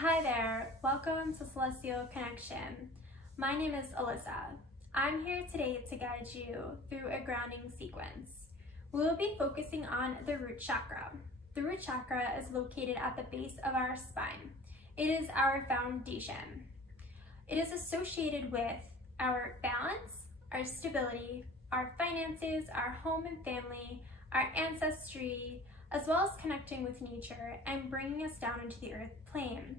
Hi there, welcome to Celestial Connection. My name is Alyssa. I'm here today to guide you through a grounding sequence. We will be focusing on the root chakra. The root chakra is located at the base of our spine. It is our foundation. It is associated with our balance, our stability, our finances, our home and family, our ancestry, as well as connecting with nature and bringing us down into the earth plane.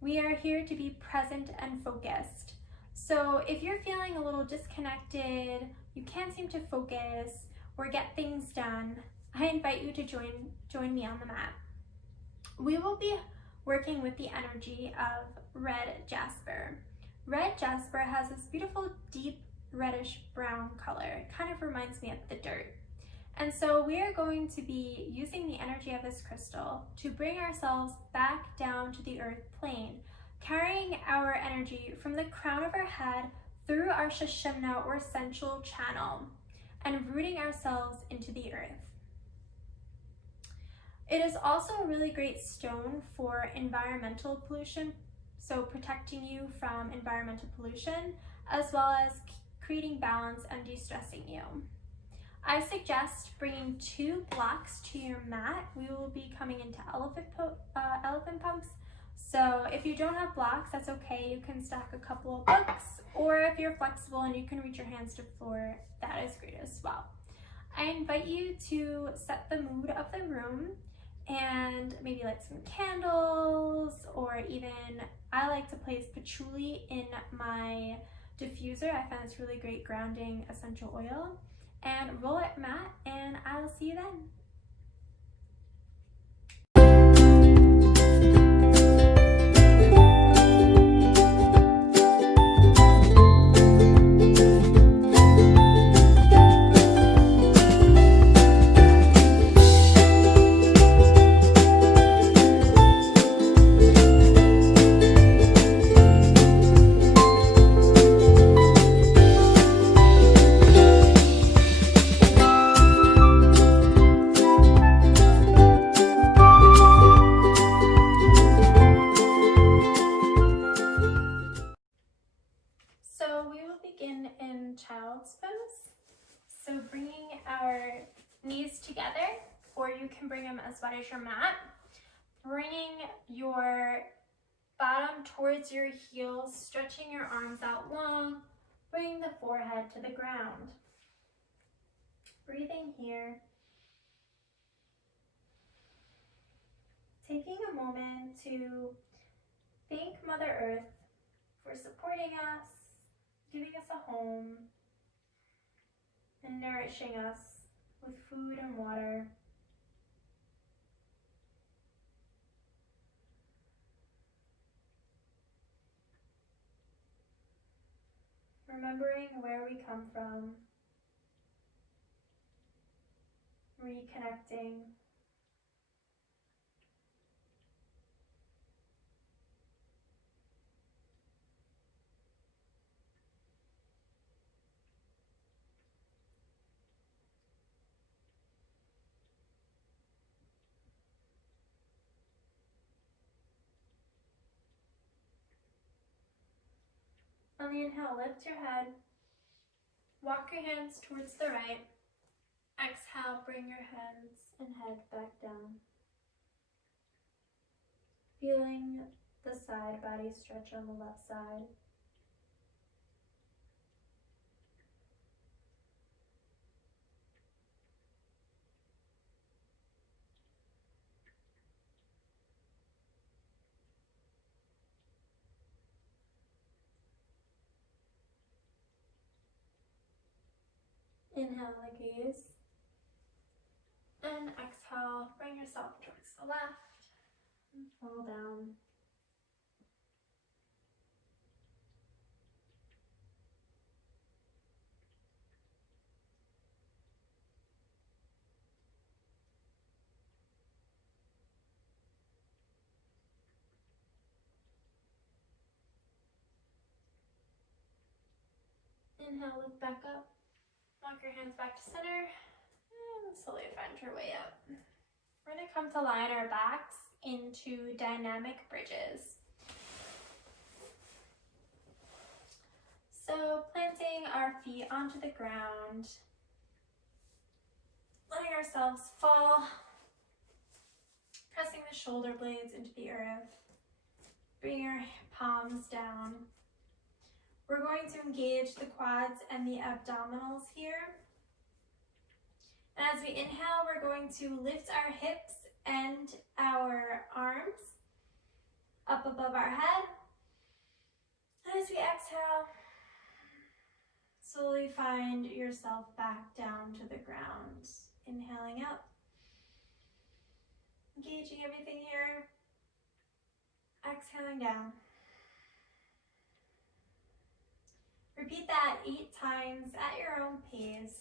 We are here to be present and focused. So if you're feeling a little disconnected, you can't seem to focus or get things done, I invite you to join me on the mat. We will be working with the energy of red jasper. Red jasper has this beautiful deep reddish brown color. It kind of reminds me of the dirt. And so we are going to be using the energy of this crystal to bring ourselves back down to the earth plane, carrying our energy from the crown of our head through our Sushumna or central channel and rooting ourselves into the earth. It is also a really great stone for environmental pollution, so protecting you from environmental pollution, as well as creating balance and de-stressing you. I suggest bringing 2 blocks to your mat. We will be coming into elephant pumps. So if you don't have blocks, that's okay. You can stack a couple of books, or if you're flexible and you can reach your hands to the floor, that is great as well. I invite you to set the mood of the room and maybe light some candles, or even I like to place patchouli in my diffuser. I find it's really great grounding essential oil. And roll it mat, and I'll see you then. So we will begin in child's pose. So bringing our knees together, or you can bring them as wide as your mat. Bringing your bottom towards your heels, stretching your arms out long, bringing the forehead to the ground. Breathing here. Taking a moment to thank Mother Earth for supporting us, giving us a home, and nourishing us with food and water. Remembering where we come from, reconnecting. On the inhale, lift your head, walk your hands towards the right. Exhale, bring your hands and head back down. Feeling the side body stretch on the left side. Inhale the gaze. And exhale, bring yourself towards the left and fall down. Inhale, lift back up. Walk your hands back to center. And slowly find your way up. We're going to come to lie on our backs into dynamic bridges. So planting our feet onto the ground, letting ourselves fall, pressing the shoulder blades into the earth, bring your palms down. We're going to engage the quads and the abdominals here. And as we inhale, we're going to lift our hips and our arms up above our head. And as we exhale, slowly find yourself back down to the ground. Inhaling up, engaging everything here. Exhaling down. Repeat that 8 times at your own pace.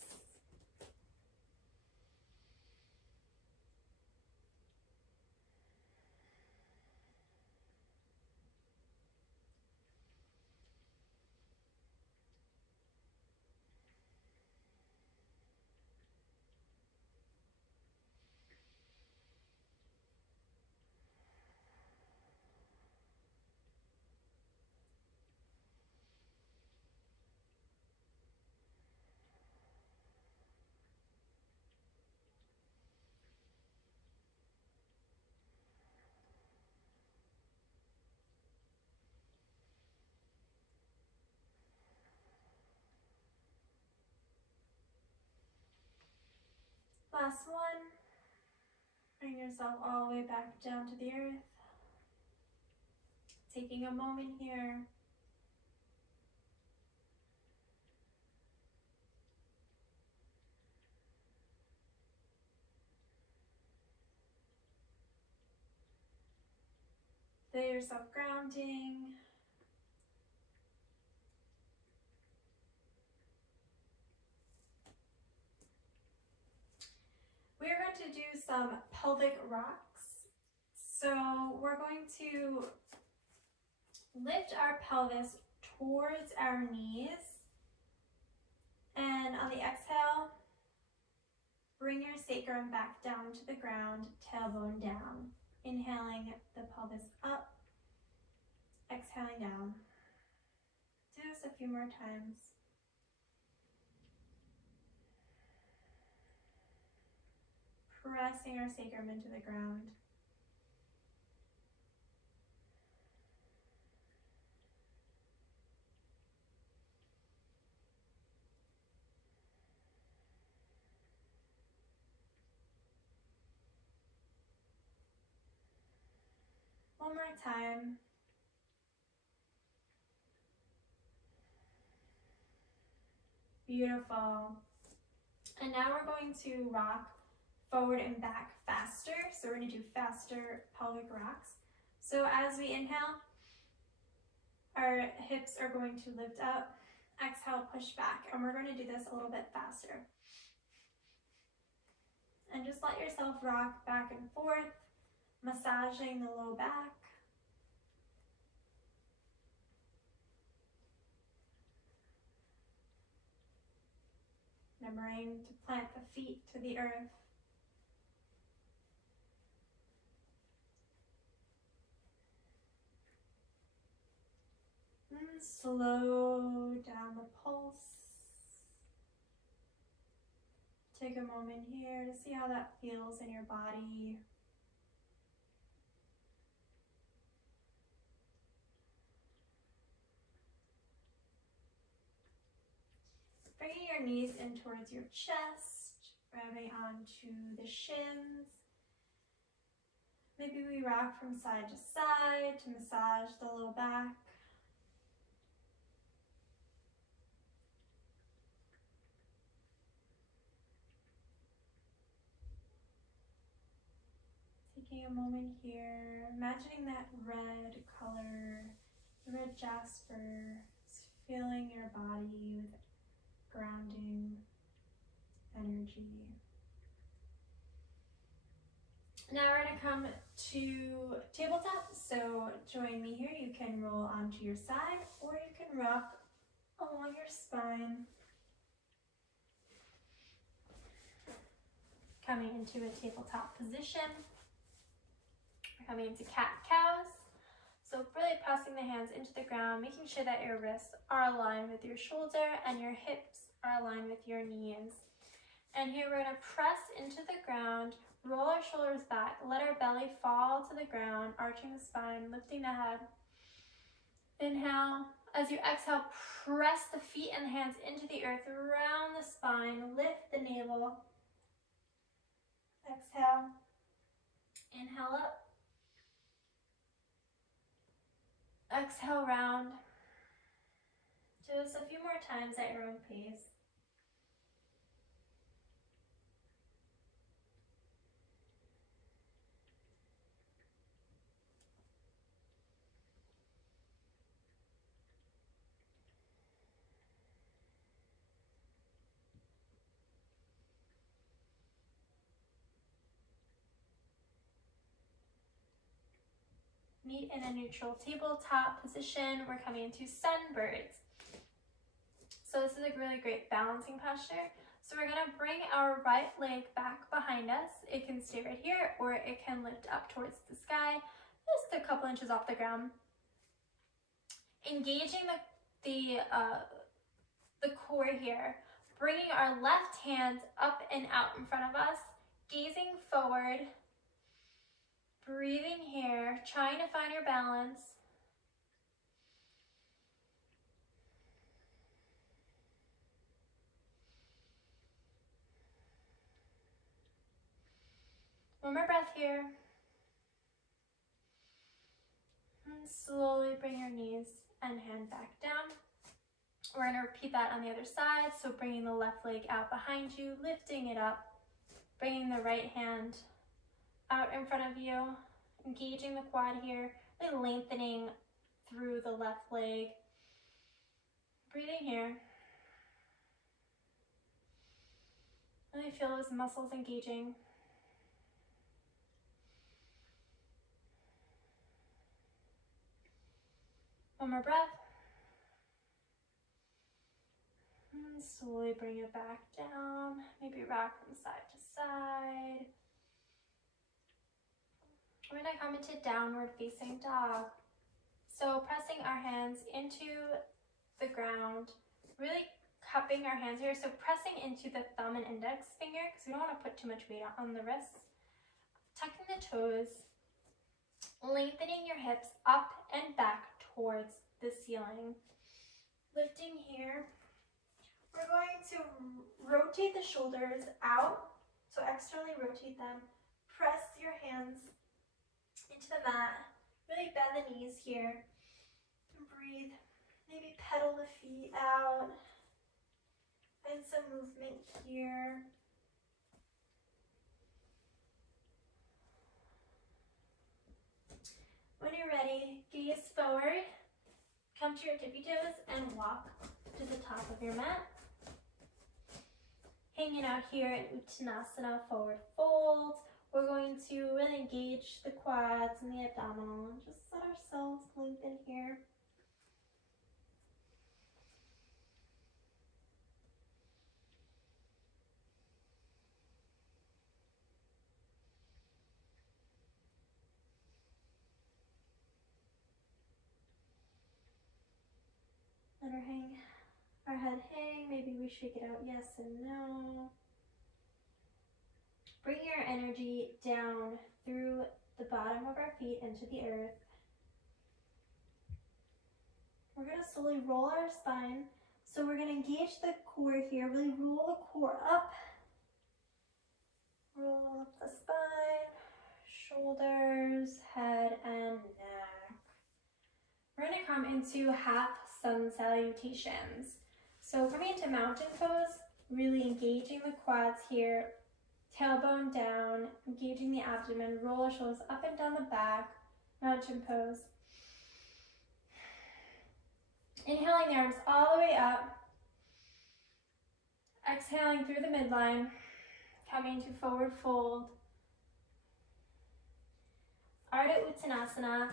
Last one. Bring yourself all the way back down to the earth. Taking a moment here. Feel yourself grounding. We are going to do some pelvic rocks. So we're going to lift our pelvis towards our knees. And on the exhale, bring your sacrum back down to the ground, tailbone down. Inhaling the pelvis up, exhaling down. Do this a few more times. Pressing our sacrum into the ground. One more time. Beautiful. And now we're going to rock forward and back faster. So we're going to do faster pelvic rocks. So as we inhale, our hips are going to lift up. Exhale, push back. And we're going to do this a little bit faster. And just let yourself rock back and forth, massaging the low back. Remembering to plant the feet to the earth. And slow down the pulse. Take a moment here to see how that feels in your body. Bringing your knees in towards your chest, grabbing onto the shins. Maybe we rock from side to side to massage the low back. Taking a moment here, imagining that red color, the red Jasper, filling your body with grounding energy. Now we're going to come to tabletop, so join me here. You can roll onto your side or you can rock along your spine. Coming into a tabletop position. We're coming into cat-cows. So really pressing the hands into the ground, making sure that your wrists are aligned with your shoulder and your hips are aligned with your knees. And here we're going to press into the ground, roll our shoulders back, let our belly fall to the ground, arching the spine, lifting the head. Inhale. As you exhale, press the feet and hands into the earth, around the spine, lift the navel. Exhale. Inhale up. Exhale, round. Do this a few more times at your own pace. Meet in a neutral tabletop position. We're coming into sunbirds. So this is a really great balancing posture. So we're gonna bring our right leg back behind us. It can stay right here or it can lift up towards the sky, just a couple inches off the ground. Engaging the core here, bringing our left hand up and out in front of us, gazing forward, breathing here, trying to find your balance. One more breath here. And slowly bring your knees and hand back down. We're going to repeat that on the other side. So bringing the left leg out behind you, lifting it up, bringing the right hand out in front of you, engaging the quad here, really lengthening through the left leg. Breathing here. Really feel those muscles engaging. One more breath. And slowly bring it back down. Maybe rock from side to side. We're going to come into downward facing dog. So pressing our hands into the ground, really cupping our hands here. So pressing into the thumb and index finger because we don't want to put too much weight on the wrists. Tucking the toes, lengthening your hips up and back towards the ceiling. Lifting here. We're going to rotate the shoulders out, so externally rotate them. Press your hands into the mat. Really bend the knees here. And breathe. Maybe pedal the feet out. Find some movement here. When you're ready, gaze forward. Come to your tippy toes and walk to the top of your mat. Hanging out here in Uttanasana, forward fold. We're going to really engage the quads and the abdominal and just let ourselves lengthen here. Let our head hang. Maybe we shake it out yes and no. Bring your energy down through the bottom of our feet into the earth. We're going to slowly roll our spine. So we're going to engage the core here. Really roll the core up. Roll up the spine, shoulders, head, and neck. We're going to come into half sun salutations. So coming into mountain pose, really engaging the quads here, tailbone down, engaging the abdomen, roll the shoulders up and down the back, mountain pose. Inhaling the arms all the way up, exhaling through the midline, coming to forward fold. Ardha Uttanasana,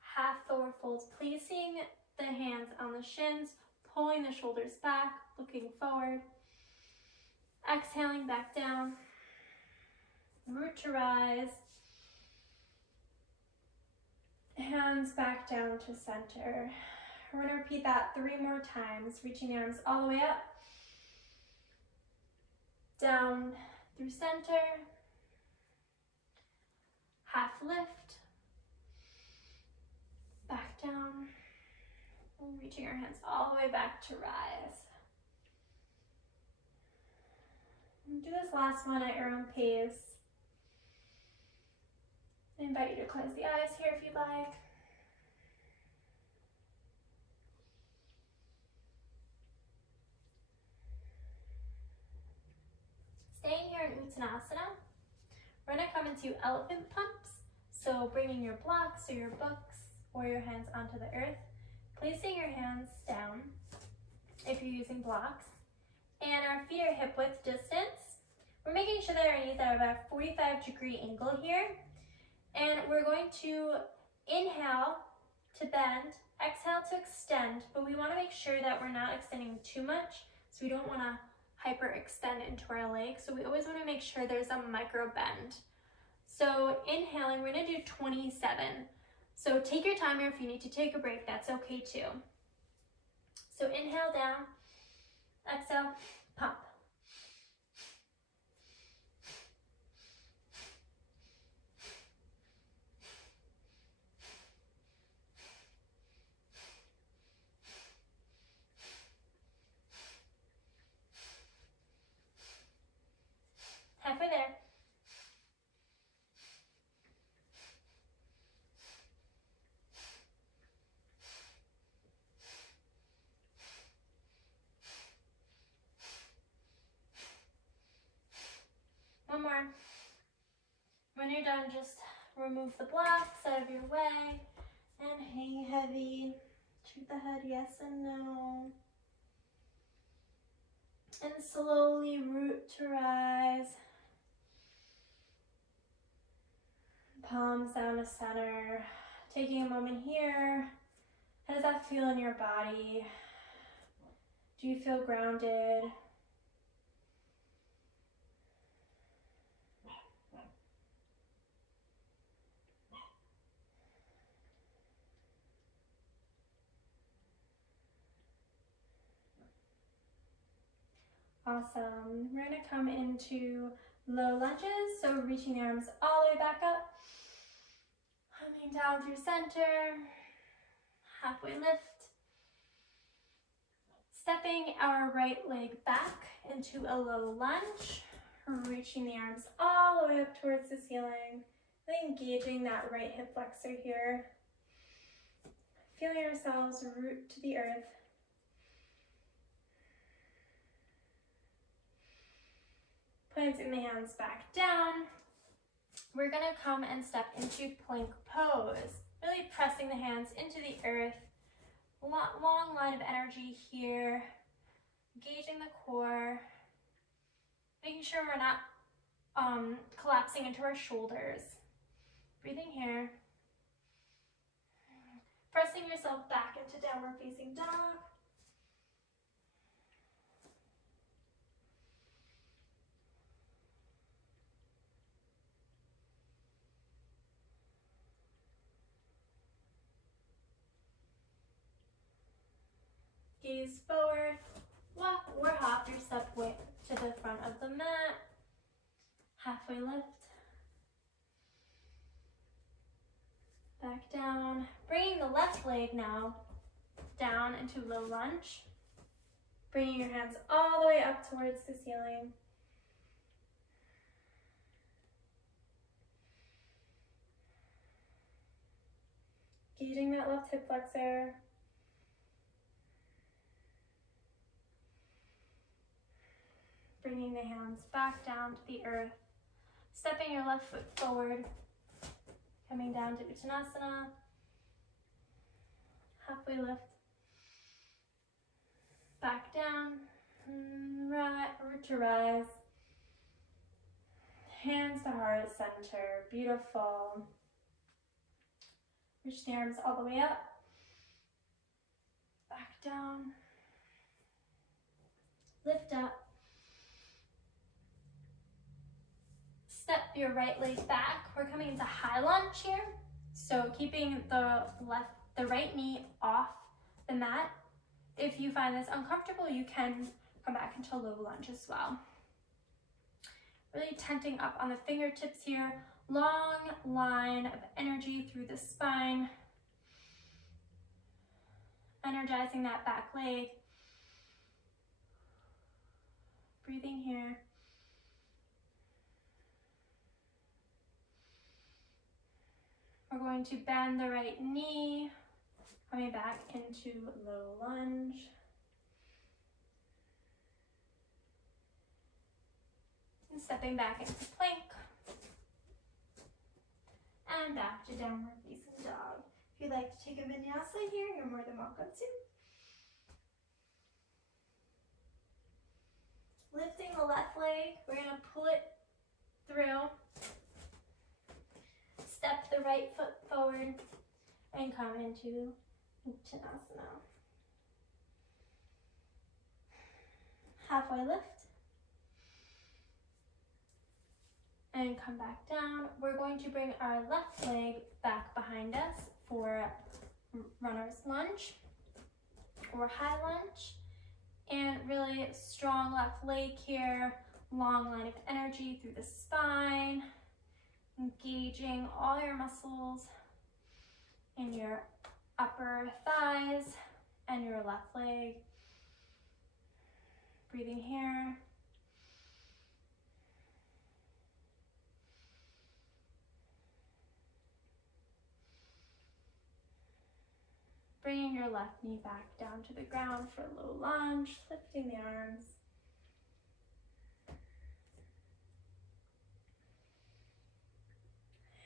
half forward folds, placing the hands on the shins, pulling the shoulders back, looking forward. Exhaling back down. Root to rise. Hands back down to center. We're going to repeat that 3 more times, reaching the arms all the way up, down through center, half lift, back down, and reaching our hands all the way back to rise. And do this last one at your own pace. I invite you to close the eyes here if you'd like. Staying here in Uttanasana, we're going to come into elephant pumps. So bringing your blocks or your books or your hands onto the earth, placing your hands down if you're using blocks, and our feet are hip width distance. We're making sure that our knees are about a 45-degree angle here. And we're going to inhale to bend, exhale to extend, but we want to make sure that we're not extending too much, so we don't want to hyperextend into our legs. So we always want to make sure there's a micro bend. So inhaling, we're going to do 27. So take your time here. If you need to take a break, that's okay too. So inhale down, exhale, pump. Halfway there. One more. When you're done, just remove the blocks out of your way and hang heavy. Shoot the head yes and no. And slowly root to rise. Palms down to center. Taking a moment here. How does that feel in your body? Do you feel grounded? Awesome. We're going to come into low lunges. So reaching the arms all the way back up. Coming down through center. Halfway lift. Stepping our right leg back into a low lunge. Reaching the arms all the way up towards the ceiling. Engaging that right hip flexor here. Feeling ourselves root to the earth. Planting the hands back down. We're going to come and step into plank pose. Really pressing the hands into the earth. Long line of energy here. Engaging the core. Making sure we're not collapsing into our shoulders. Breathing here. Pressing yourself back into downward facing dog. Gaze forward, walk or hop your step way to the front of the mat. Halfway lift. Back down. Bringing the left leg now down into low lunge. Bringing your hands all the way up towards the ceiling. Engaging that left hip flexor. Bringing the hands back down to the earth. Stepping your left foot forward. Coming down to Uttanasana. Halfway lift. Back down. Root to rise. Hands to heart center. Beautiful. Reach the arms all the way up. Back down. Lift up. Step your right leg back. We're coming into high lunge here. So keeping the right knee off the mat. If you find this uncomfortable, you can come back into low lunge as well. Really tenting up on the fingertips here. Long line of energy through the spine. Energizing that back leg. Breathing here. We're going to bend the right knee, coming back into low lunge. And stepping back into plank. And back to downward facing dog. If you'd like to take a vinyasa here, you're more than welcome to. Lifting the left leg, we're going to pull it through. Step the right foot forward and come into Uttanasana. Halfway lift. And come back down. We're going to bring our left leg back behind us for runner's lunge or high lunge. And really strong left leg here, long line of energy through the spine, engaging all your muscles in your upper thighs and your left leg. Breathing here. Bringing your left knee back down to the ground for a low lunge, lifting the arms.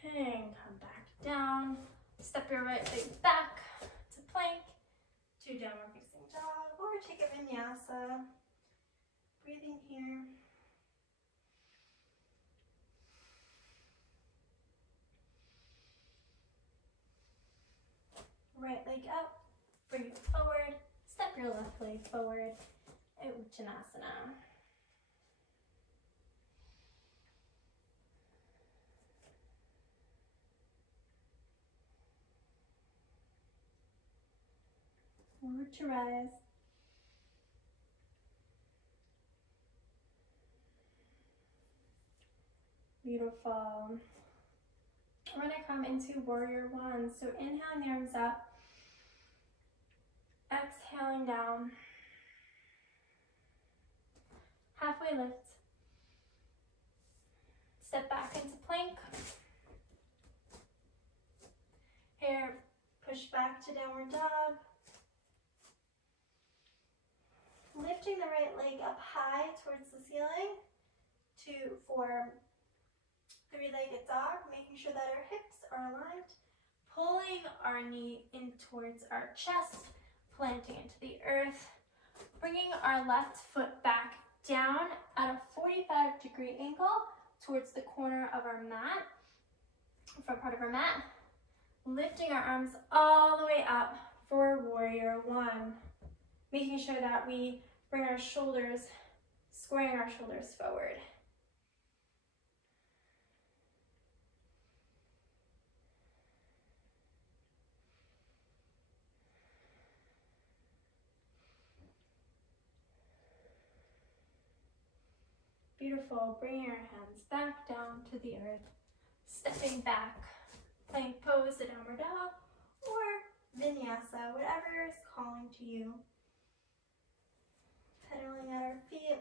And come back down. Step your right leg back to plank, to downward facing dog, or take a vinyasa. Breathing here. Right leg up, bring it forward, step your left leg forward, Uttanasana. Forward to rise. Beautiful. We're going to come into warrior one. So inhaling the arms up, exhaling down, halfway lift, step back into plank, here, push back to downward dog, lifting the right leg up high towards the ceiling for three-legged dog, making sure that our hips are aligned, pulling our knee in towards our chest, planting into the earth, bringing our left foot back down at a 45-degree angle towards the corner of our mat, front part of our mat, lifting our arms all the way up for warrior one, making sure that we bring our shoulders, squaring our shoulders forward. Beautiful. Bringing our hands back down to the earth, stepping back, plank pose, the downward dog, or vinyasa, whatever is calling to you. Pedaling at our feet,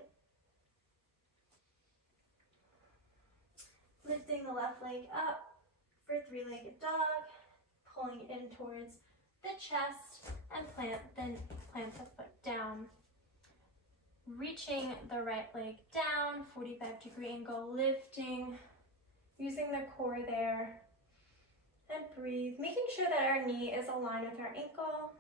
lifting the left leg up for three-legged dog, pulling it in towards the chest, and plant the foot down. Reaching the right leg down, 45-degree angle, lifting, using the core there, and breathe, making sure that our knee is aligned with our ankle.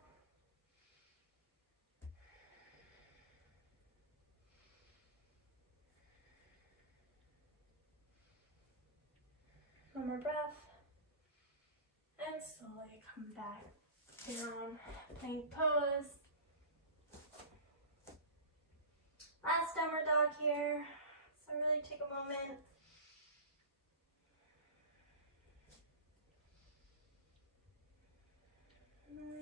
One more breath, and slowly come back down, plank pose. Last downward dog here, so really take a moment.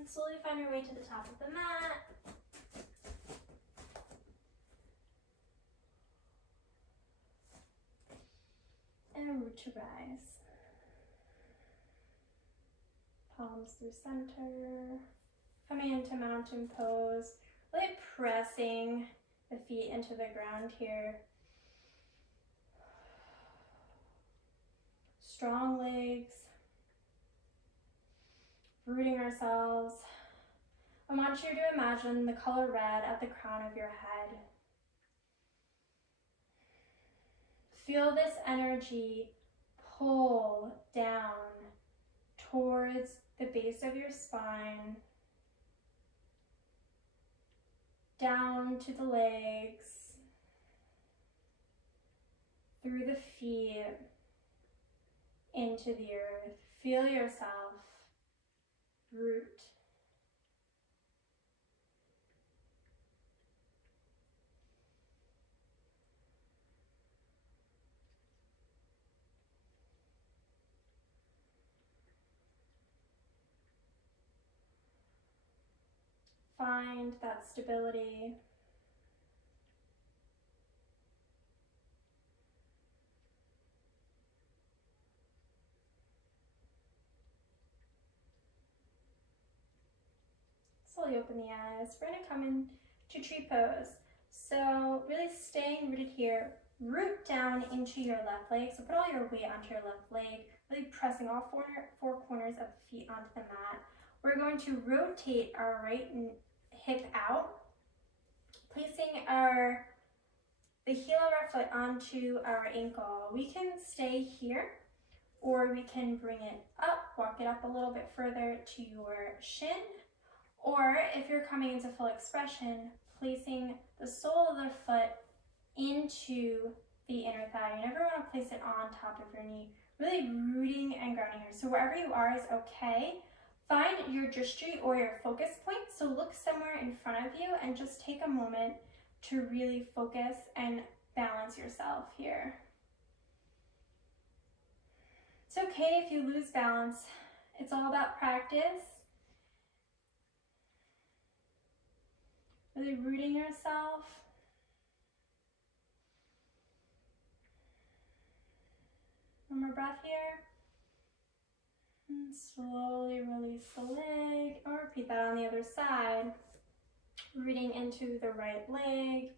And slowly find your way to the top of the mat. And root to rise. Palms through center. Coming into mountain pose. Really pressing the feet into the ground here. Strong legs. Rooting ourselves. I want you to imagine the color red at the crown of your head. Feel this energy pull down towards the base of your spine, down to the legs, through the feet, into the earth. Feel yourself root. Find that stability. Slowly open the eyes. We're going to come into tree pose. So really staying rooted here. Root down into your left leg. So put all your weight onto your left leg. Really pressing all four corners of the feet onto the mat. We're going to rotate our right hip out, placing the heel of our foot onto our ankle. We can stay here, or we can bring it up, walk it up a little bit further to your shin, or if you're coming into full expression, placing the sole of the foot into the inner thigh. You never want to place it on top of your knee. Really rooting and grounding here. So wherever you are is okay. Find your drishti or your focus point. So look somewhere in front of you and just take a moment to really focus and balance yourself here. It's okay if you lose balance. It's all about practice. Really rooting yourself. One more breath here. And slowly release the leg. Or repeat that on the other side. Rooting into the right leg.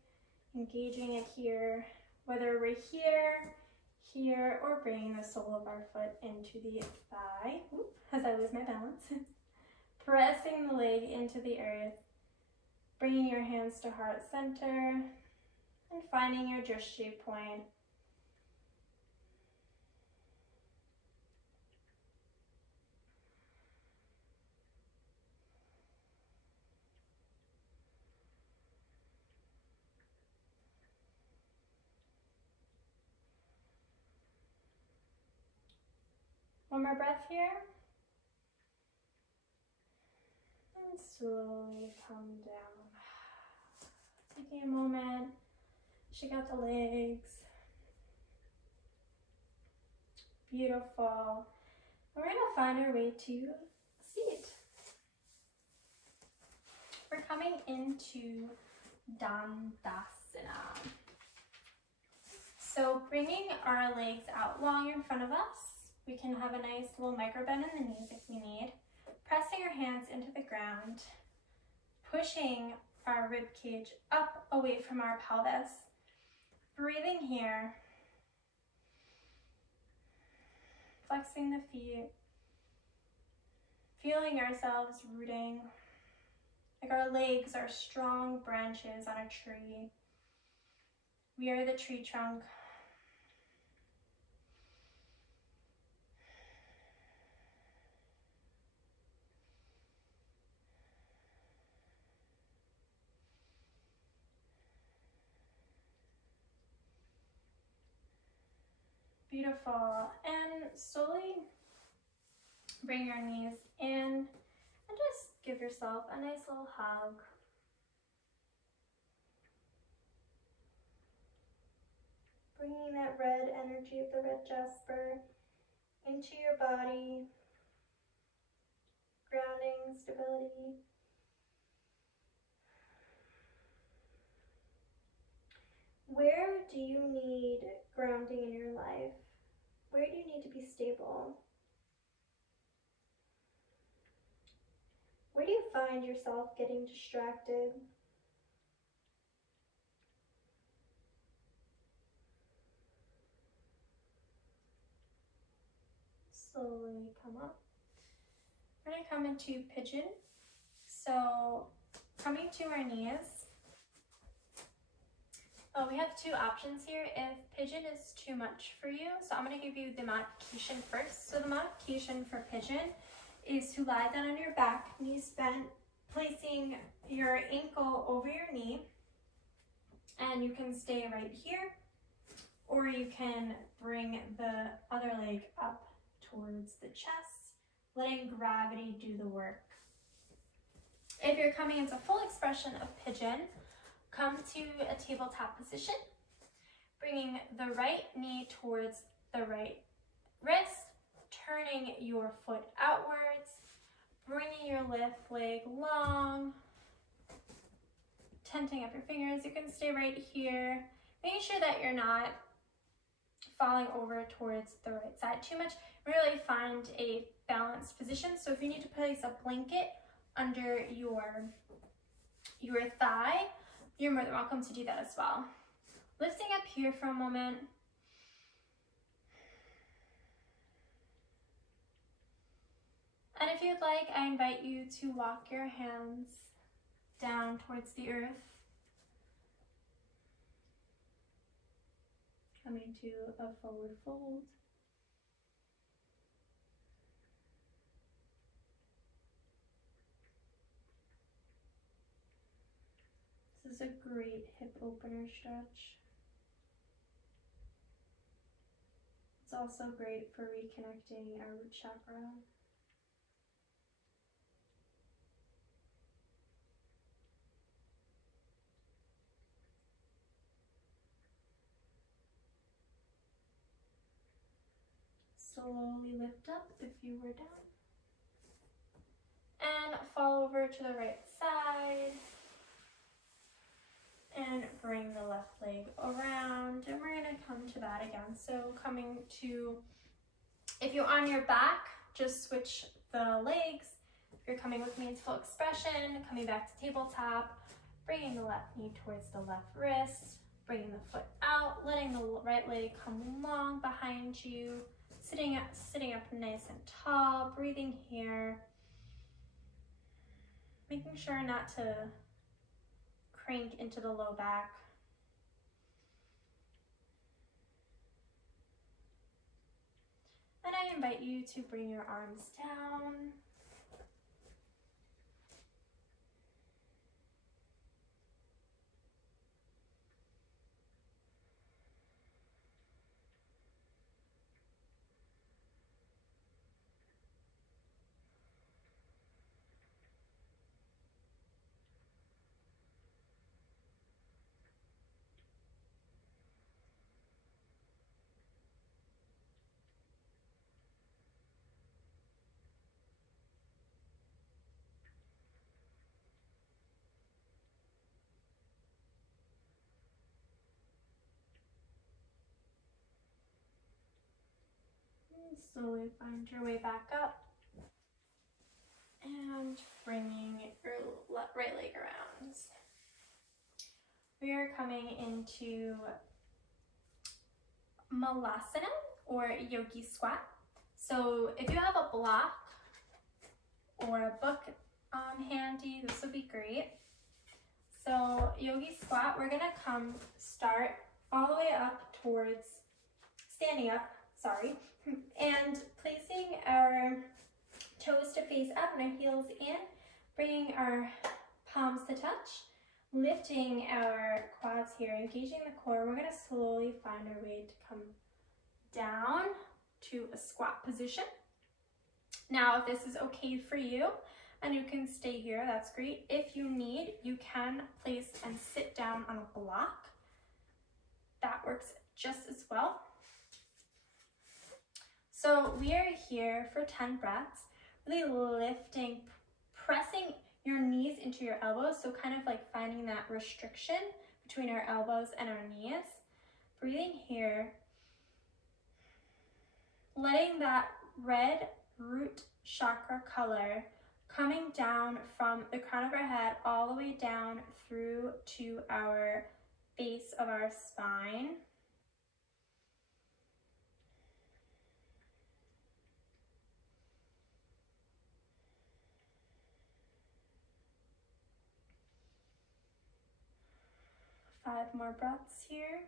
Engaging it here. Whether we're here, or bringing the sole of our foot into the thigh. Oop, as I lose my balance. Pressing the leg into the earth. Bringing your hands to heart center. And finding your drishti point. One more breath here. And slowly come down. Taking a moment, shake out the legs. Beautiful. We're going to find our way to seat. We're coming into Dandasana. So bringing our legs out long in front of us. We can have a nice little micro bend in the knees if we need. Pressing our hands into the ground. Pushing our rib cage up away from our pelvis. Breathing here. Flexing the feet. Feeling ourselves rooting. Like our legs are strong branches on a tree. We are the tree trunk. Beautiful. And slowly bring your knees in and just give yourself a nice little hug. Bringing that red energy of the red Jasper into your body. Grounding, stability. Where do you need grounding in your life? Where do you need to be stable? Where do you find yourself getting distracted? Slowly come up. We're going to come into pigeon. So coming to our knees. We have two options here. If pigeon is too much for you, so I'm going to give you the modification first. So the modification for pigeon is to lie down on your back, knees bent, placing your ankle over your knee, and you can stay right here, or you can bring the other leg up towards the chest, letting gravity do the work. If you're coming into full expression of pigeon, come to a tabletop position, bringing the right knee towards the right wrist, turning your foot outwards, bringing your left leg long, tenting up your fingers. You can stay right here, making sure that you're not falling over towards the right side too much. Really find a balanced position. So if you need to place a blanket under your thigh, you're more than welcome to do that as well. Lifting up here for a moment. And if you'd like, I invite you to walk your hands down towards the earth. Coming to a forward fold. This is a great hip opener stretch. It's also great for reconnecting our root chakra. Slowly lift up if you were down. And fall over to the right side. And bring the left leg around. And we're going to come to that again. So coming to, if you're on your back, just switch the legs. If you're coming with me into full expression, coming back to tabletop, bringing the left knee towards the left wrist, bringing the foot out, letting the right leg come long behind you, sitting up nice and tall, breathing here, making sure not to crank into the low back. And I invite you to bring your arms down. Slowly find your way back up and bringing your right leg around. We are coming into Malasana or Yogi Squat. So if you have a block or a book handy, this would be great. So Yogi Squat, we're gonna start all the way up towards, standing up, and placing our toes to face up and our heels in, bringing our palms to touch, lifting our quads here, engaging the core. We're going to slowly find our way to come down to a squat position. Now, if this is okay for you and you can stay here, that's great. If you need, you can place and sit down on a block. That works just as well. So we are here for 10 breaths, really lifting, pressing your knees into your elbows, so kind of like finding that restriction between our elbows and our knees. Breathing here, letting that red root chakra color coming down from the crown of our head all the way down through to our base of our spine. Five more breaths here.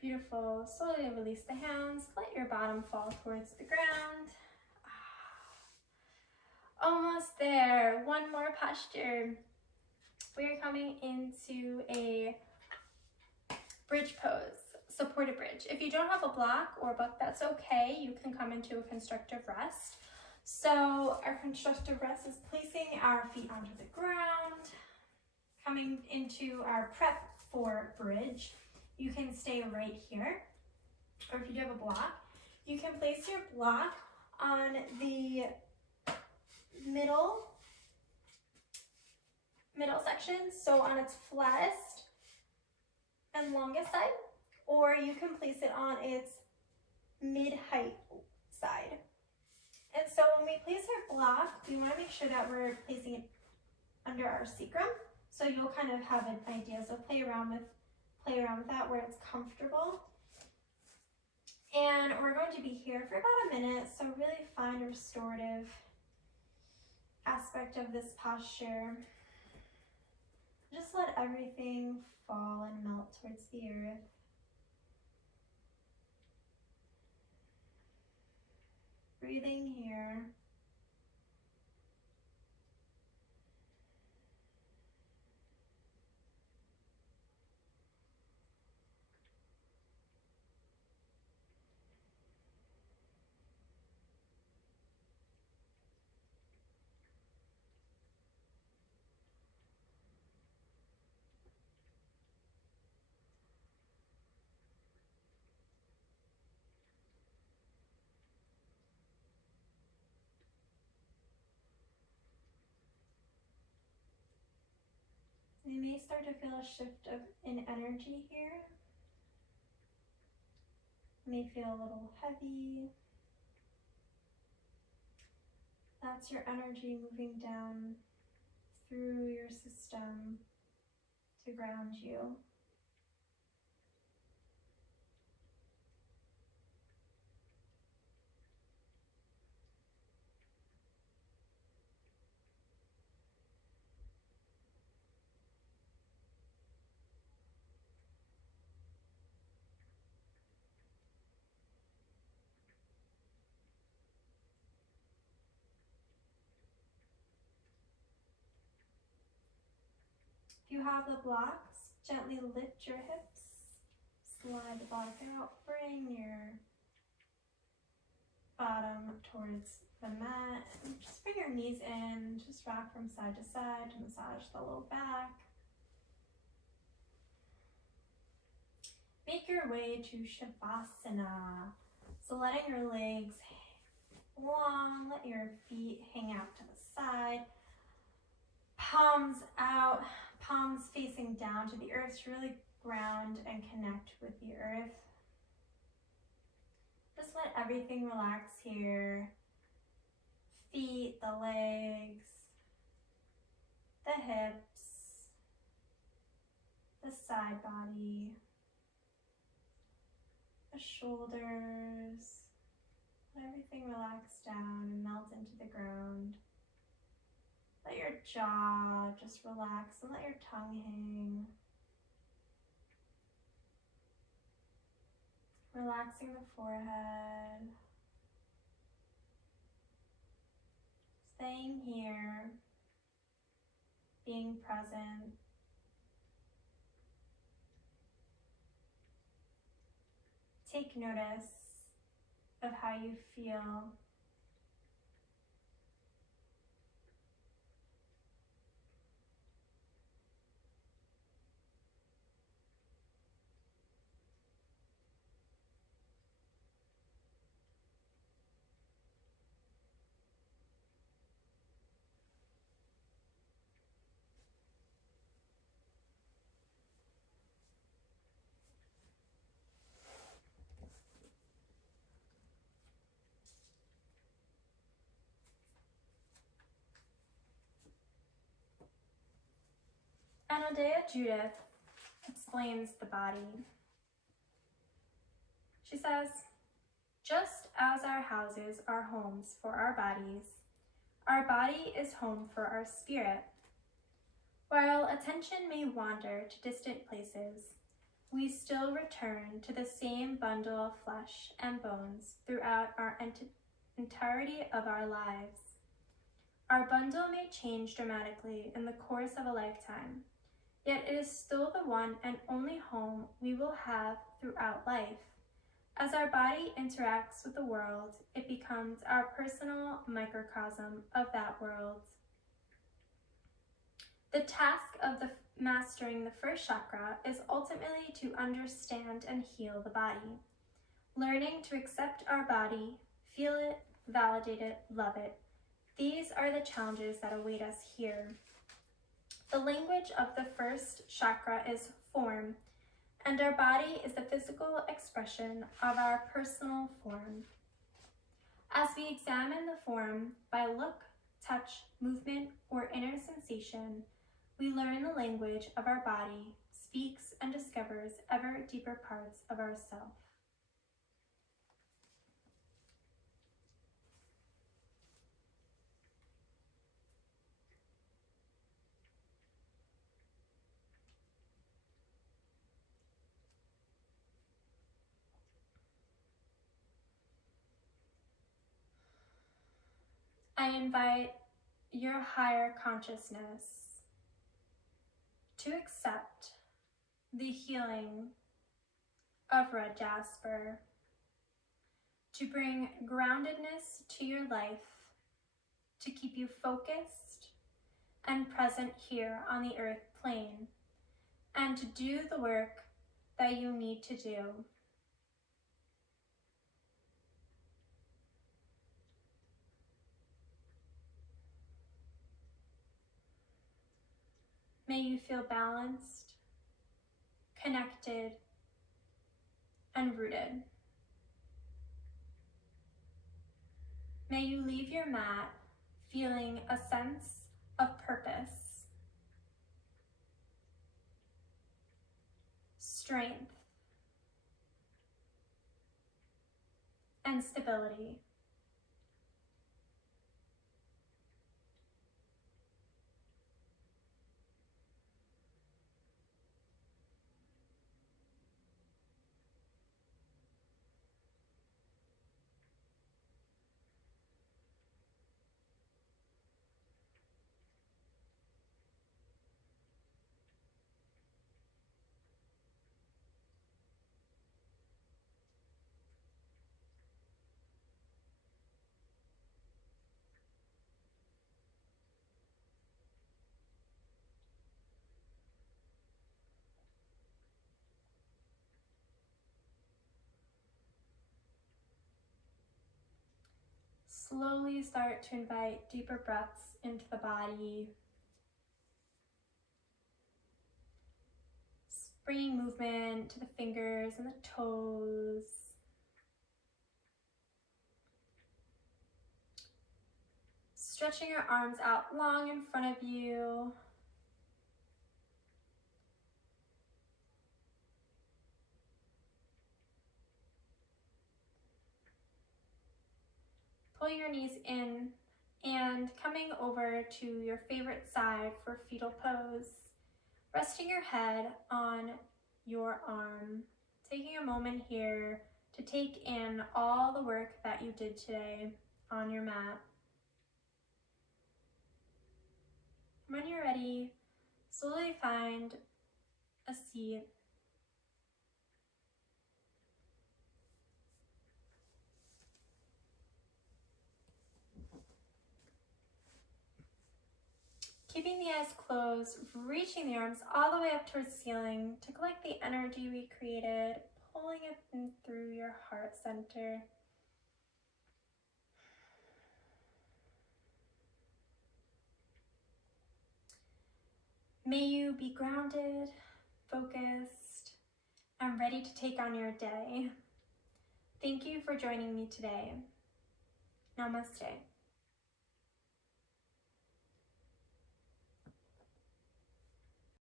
Beautiful. Slowly release the hands. Let your bottom fall towards the ground. Almost there. One more posture. We're coming into a bridge pose, supported bridge. If you don't have a block or a book, that's okay. You can come into a constructive rest. So our constructive rest is placing our feet onto the ground, coming into our prep for bridge. You can stay right here, or if you do have a block, you can place your block on the middle section, so on its flattest and longest side, or you can place it on its mid-height side. And so when we place our block, we want to make sure that we're placing it under our sacrum. So you'll kind of have an idea. So play around with that where it's comfortable. And we're going to be here for about a minute. So really find a restorative aspect of this posture. Just let everything fall and melt towards the earth. Breathing here. You may start to feel a shift in energy here. You may feel a little heavy. That's your energy moving down through your system to ground you. If you have the blocks, gently lift your hips, slide the block out, bring your bottom towards the mat, and just bring your knees in, just rock from side to side to massage the low back. Make your way to Shavasana. So letting your legs long, let your feet hang out to the side, palms out, palms facing down to the earth to really ground and connect with the earth. Just let everything relax here. Feet, the legs, the hips, the side body, the shoulders. Let everything relax down and melt into the ground. Let your jaw just relax and let your tongue hang. Relaxing the forehead. Staying here. Being present. Take notice of how you feel Final Day of Judith explains the body. She says, just as our houses are homes for our body is home for our spirit. While attention may wander to distant places, we still return to the same bundle of flesh and bones throughout our entirety of our lives. Our bundle may change dramatically in the course of a lifetime, yet it is still the one and only home we will have throughout life. As our body interacts with the world, it becomes our personal microcosm of that world. The task of mastering the first chakra is ultimately to understand and heal the body, learning to accept our body, feel it, validate it, love it. These are the challenges that await us here. The language of the first chakra is form, and our body is the physical expression of our personal form. As we examine the form by look, touch, movement, or inner sensation, we learn the language of our body, speaks and discovers ever deeper parts of ourself. I invite your higher consciousness to accept the healing of red jasper, to bring groundedness to your life, to keep you focused and present here on the earth plane, and to do the work that you need to do. May you feel balanced, connected, and rooted. May you leave your mat feeling a sense of purpose, strength, and stability. Slowly start to invite deeper breaths into the body, bringing movement to the fingers and the toes. Stretching your arms out long in front of you. Pulling your knees in and coming over to your favorite side for fetal pose. Resting your head on your arm. Taking a moment here to take in all the work that you did today on your mat. When you're ready, slowly find a seat. Keeping the eyes closed, reaching the arms all the way up towards the ceiling to collect the energy we created, pulling it in through your heart center. May you be grounded, focused, and ready to take on your day. Thank you for joining me today. Namaste.